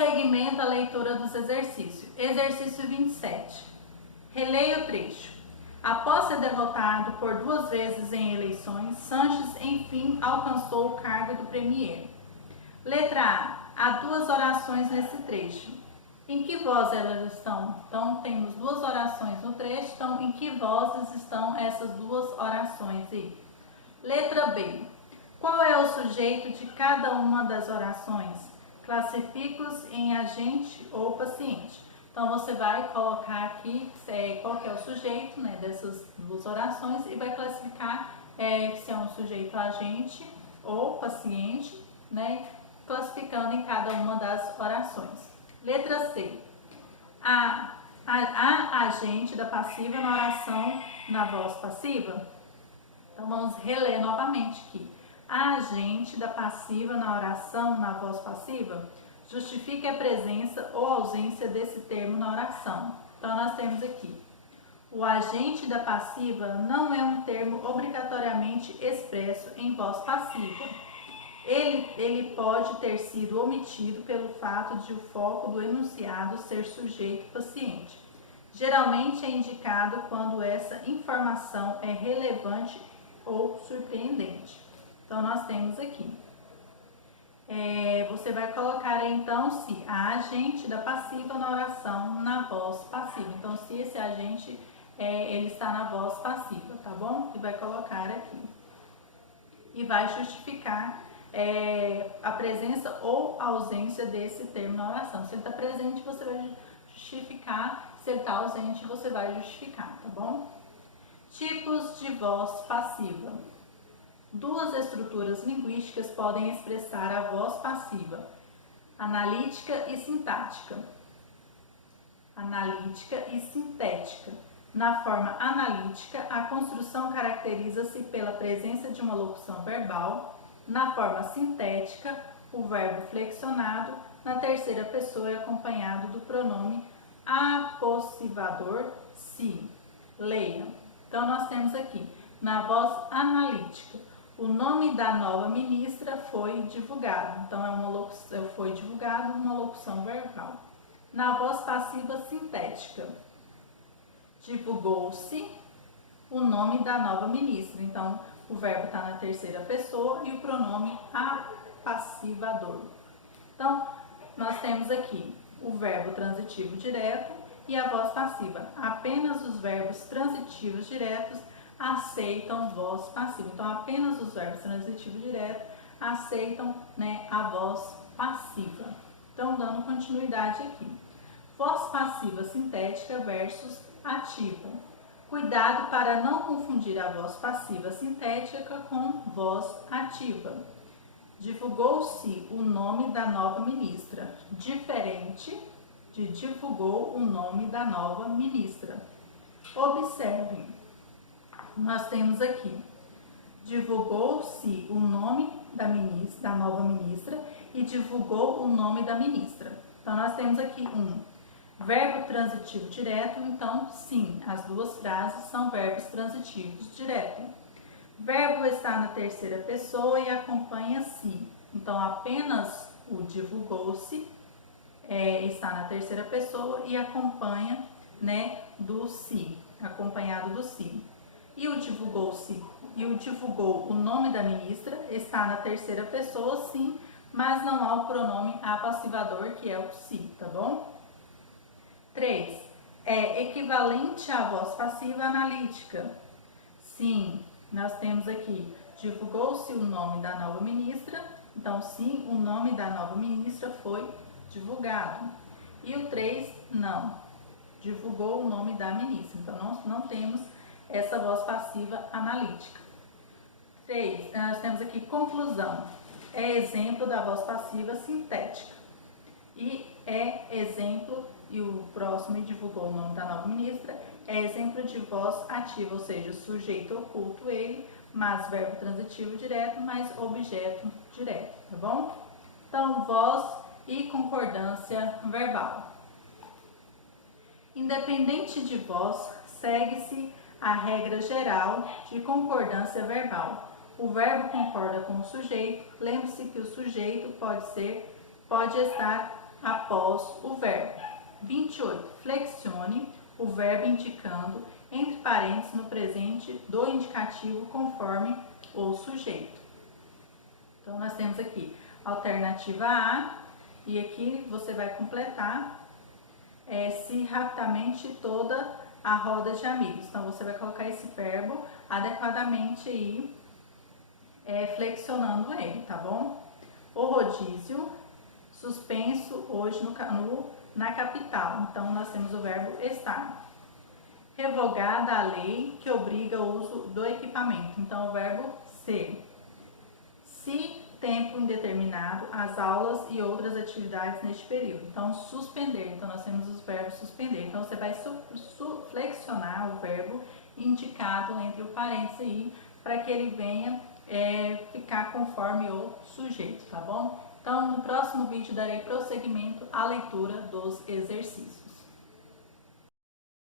segmento à leitura dos exercícios. Exercício 27. Releia o trecho. Após ser derrotado por 2 vezes em eleições, Sanches enfim alcançou o cargo do premier. Letra A. Há 2 orações nesse trecho. Em que voz elas estão? Então, temos 2 orações no trecho. Então, em que vozes estão essas 2 orações aí? Letra B. Qual é o sujeito de cada uma das orações? Classifique-os em agente ou paciente. Então, você vai colocar aqui qual que é o sujeito, né, dessas 2 orações e vai classificar se é um sujeito agente ou paciente, né, classificando em cada uma das orações. Letra C. A agente da passiva na oração na voz passiva. Então, vamos reler novamente aqui. A agente da passiva na oração na voz passiva justifique a presença ou ausência desse termo na oração. Então, nós temos aqui. O agente da passiva não é um termo obrigatoriamente expresso em voz passiva. Ele pode ter sido omitido pelo fato de o foco do enunciado ser sujeito paciente. Geralmente é indicado quando essa informação é relevante ou surpreendente. Então, nós temos aqui. Você vai colocar então se a agente da passiva na oração na voz passiva. Então, se esse agente ele está na voz passiva, tá bom? E vai colocar aqui. E vai justificar a presença ou ausência desse termo na oração. Se ele está presente, você vai justificar. Se ele está ausente, você vai justificar, tá bom? Tipos de voz passiva. 2 estruturas linguísticas podem expressar a voz passiva: analítica e sintática. Analítica e sintética. Na forma analítica, a construção caracteriza-se pela presença de uma locução verbal. Na forma sintética, o verbo flexionado na terceira pessoa é acompanhado do pronome apossivador se. Leia. Então, nós temos aqui, na voz analítica, o nome da nova ministra foi divulgado. Então, foi divulgado uma locução verbal. Na voz passiva sintética, divulgou-se o nome da nova ministra. Então, o verbo está na terceira pessoa e o pronome apassivador. Então, nós temos aqui o verbo transitivo direto e a voz passiva. Apenas os verbos transitivos diretos aceitam voz passiva. Então, apenas os verbos transitivos diretos aceitam, né, a voz passiva. Então, dando continuidade aqui. Voz passiva sintética versus ativa. Cuidado para não confundir a voz passiva sintética com voz ativa. Divulgou-se o nome da nova ministra, diferente de divulgou o nome da nova ministra. Observem, nós temos aqui, divulgou-se o nome da nova ministra e divulgou o nome da ministra. Então, nós temos aqui um verbo transitivo direto, então, sim, as 2 frases são verbos transitivos direto. Verbo está na terceira pessoa e acompanha se. Então, apenas o divulgou-se está na terceira pessoa e acompanha, né, do se, acompanhado do se. E o divulgou-se e o divulgou o nome da ministra está na terceira pessoa, sim, mas não há o pronome apassivador, que é o se, tá bom? 3. É equivalente à voz passiva analítica. Sim, nós temos aqui, divulgou-se o nome da nova ministra, então sim, o nome da nova ministra foi divulgado. E o 3, não, divulgou o nome da ministra, então nós não temos essa voz passiva analítica. 3, nós temos aqui conclusão, é exemplo da voz passiva sintética. E é exemplo, e o próximo divulgou o nome da nova ministra, é exemplo de voz ativa, ou seja, sujeito oculto ele, mas verbo transitivo direto, mais objeto direto, tá bom? Então, voz e concordância verbal. Independente de voz, segue-se a regra geral de concordância verbal. O verbo concorda com o sujeito. Lembre-se que o sujeito pode estar após o verbo. 28. Flexione o verbo indicando entre parênteses no presente do indicativo conforme o sujeito. Então, nós temos aqui alternativa A e aqui você vai completar se rapidamente toda a roda de amigos. Então, você vai colocar esse verbo adequadamente aí, flexionando ele, tá bom? O rodízio, suspenso hoje na capital. Então, nós temos o verbo estar. Revogada a lei que obriga o uso do equipamento. Então, o verbo ser. Se tempo indeterminado, as aulas e outras atividades neste período. Então, suspender. Então, nós temos os verbos suspender. Então, você vai flexionar o verbo indicado entre o parênteses aí, para que ele venha ficar conforme o sujeito, tá bom? Então, no próximo vídeo darei prosseguimento à leitura dos exercícios.